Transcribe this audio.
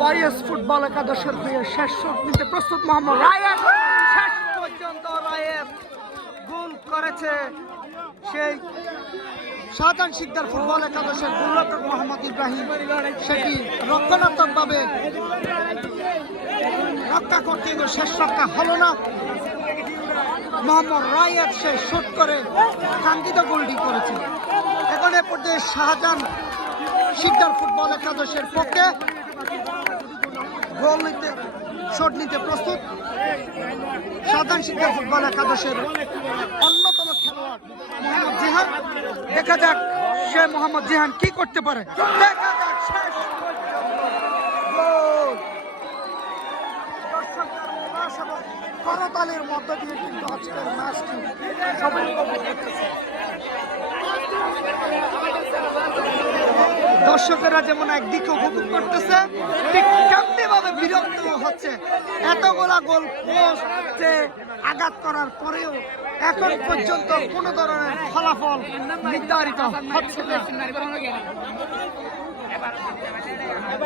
ওয়াইএস football একাদশের হয়ে শেষ শট নিতে প্রস্তুত মোহাম্মদ রায়েত। শেষ পর্যন্ত রায়েত গোল করেছে সেই শাহজাহান শিকদার ফুটবল একাদশের গোলরক্ষক মোহাম্মদ ইব্রাহিম, সেটি রক্ষণাত্মকভাবে রক্ষা করতে গিয়ে শেষ রক্ষা হলো না। মোহাম্মদ রায়েত সে শট করে কাঙ্ক্ষিত গোলটি করেছে। এখন এ পর্যায়ে শাহজাহান শিকদার ফুটবল একাদশের পক্ষে গোল নিতে শট নিতে প্রস্তুত শাহজাহান শিকদার ফুটবল একাদশের অন্যতম খেলোয়াড় মোহাম্মদ জিহান। দেখা যাক সে মোহাম্মদ জিহান কি করতে পারে। দেখা যাক শেষ গোল। দর্শকদের উল্লাস এবং করতালির মধ্য দিয়ে কিন্তু আজকের ম্যাচটি সবাই উপভোগ করতেছে। দর্শকেরা যেমন একদিকে উপভোগ করতেছে, ঠিক তেমনি ভাবে বিরক্ত হচ্ছে। এতগুলা গোল পোস্টে আঘাত করার পরেও এখন পর্যন্ত কোনো ধরনের ফলাফল নির্ধারিত হচ্ছে না।